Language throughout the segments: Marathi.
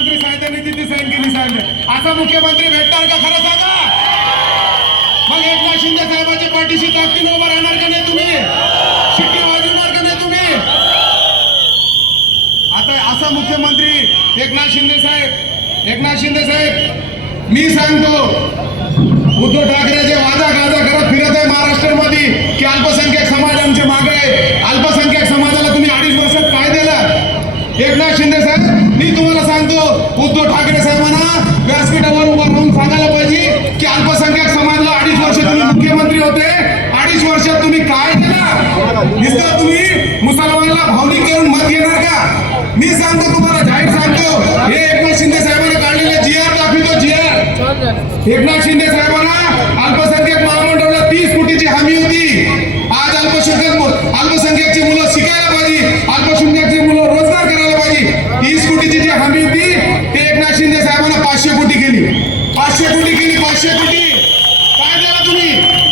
मुख्यमंत्री साहेबांनी तिथे साईन केली साहेब. असा मुख्यमंत्री भेटणार का खरं सांगा? मग एकनाथ शिंदे साहेबांच्या पाठीशी ताकदीने उभं राहणार का नाही तुम्ही? शिट्टी वाजवणार का नाही तुम्ही? आता असा मुख्यमंत्री एकनाथ शिंदे साहेब एकनाथ शिंदे साहेब मी सांगतो उद्धव ठाकरे जे वादा गाजा करत फिरत आहे महाराष्ट्रामध्ये की अल्पसंख्याक समाज मागे आहे. अल्पसंख्याक समाजाला तुम्ही अडीच वर्षात काय दिलं? एकनाथ शिंदे साहेब मी तुम्हाला सांगतो उद्धव ठाकरे साहेबांना व्यासपीठावर उभं राहून सांगायला पाहिजे की अल्पसंख्याक समाजला अडीच वर्ष तुम्ही मुख्यमंत्री होते. अडीच वर्षात तुम्ही काय केलं? नुसतं तुम्ही मुसलमानला भावनिक करून मत घेणार का? मी सांगतो तुम्हाला जाहीर सांगतो. हे एकनाथ शिंदे साहेबांना काढलेले जी आर दाखवितो जी आर एकनाथ शिंदे साहेबांना अल्पसंख्याक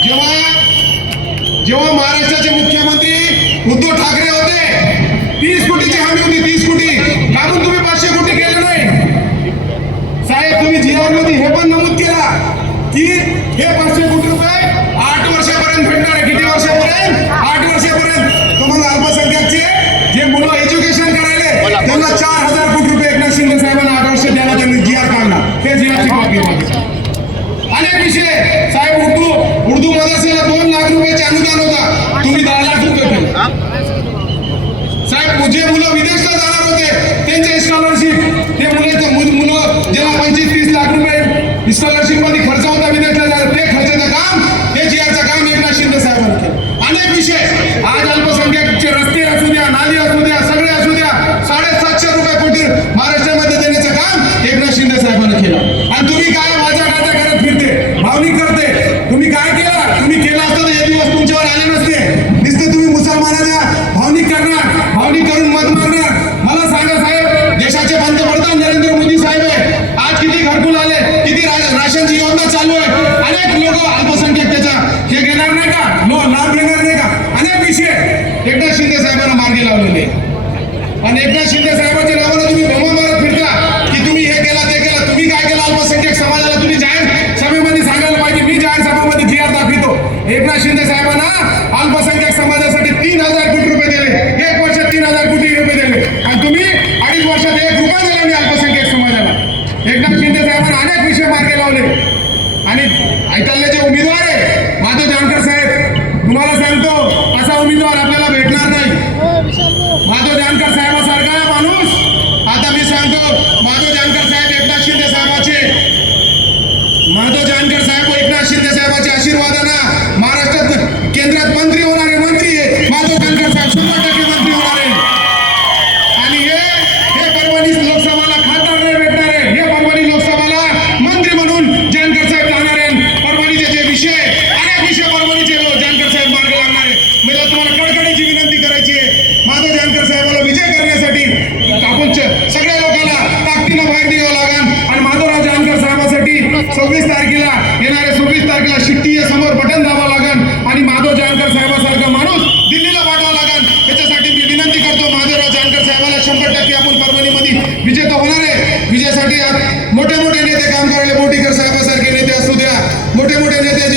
जेव्हा जेव्हा महाराष्ट्राचे मुख्यमंत्री उद्धव ठाकरे होते तीस कोटीची हमी होती तीस कोटी. का तुम्ही पाचशे कोटी केले नाही. साहेब तुम्ही जीआरमध्ये हे पण नमूद केला की हे पाचशे कोटी रुपये आठ वर्षापर्यंत भेटणार आहे. किती वर्षापर्यंत? आठ वर्षापर्यंत. तुम्हाला अल्पसंख्याकचे जे मुलं एज्युकेशन करायले त्यांना चार हजार कोटी रुपये एकनाथ शिंदे साहेबांना आठ वर्ष द्यायला त्यांनी जीआर काढला हे जीआरची कॉपी आहे अनेक विषय साहेब उर्दू उर्दू मदरसेला दोन लाख रुपयाचे अनुदान होता. तुम्ही दहा लाख रुपये साहेब जे मुलं विदेशला जाणार होते त्यांचे स्कॉलरशिप ते मुलांचे मु- मुलं ज्याला पंचवीस तीस लाख रुपये स्कॉलरशिपमध्ये खर्च होता विदेशला जाणार ते खर्चाचं काम हे जीआरचं काम एकनाथ शिंदे साहेबांनी केलं. अनेक विषय. आज अल्पसंख्याकचे रस्ते असू द्या नाली असू द्या सगळे असू द्या साडेसातशे रुपये कोटी महाराष्ट्रामध्ये देण्याचं काम एकनाथ शिंदे साहेबांनी केलं. लाभ देणार नाही का? अनेक विषय. एकनाथ शिंदे साहेबांना मार्गी लावलेले. आणि एकनाथ शिंदे साहेबांच्या नावाला तुम्ही भ्रम मारत फिरता की तुम्ही हे केला ते केला तुम्ही काय केला? अल्पसंख्याक समाजाला तुम्ही जाहीर सभेमध्ये सांगायला पाहिजे. मी जाहीर सभामध्ये जी दाखवितो. एकनाथ शिंदे साहेबांना अल्पसंख्याक समाजासाठी तीन हजार कोटी रुपये दिले. एक वर्षात तीन हजार कोटी रुपये दिले. आणि तुम्ही अडीच वर्षात एक रुपया दिला नाही अल्पसंख्याक समाजाला. एकनाथ शिंदे साहेबांना अनेक विषय मार्गे लावले. आणि ऐकल्याचे उमेदवार आहे परभणीमध्ये विजेता होणार आहे. विजयासाठी आज मोठे मोठे नेते काम करायला बोटीकर साहेबांसारखे नेते असू द्या मोठे मोठे नेते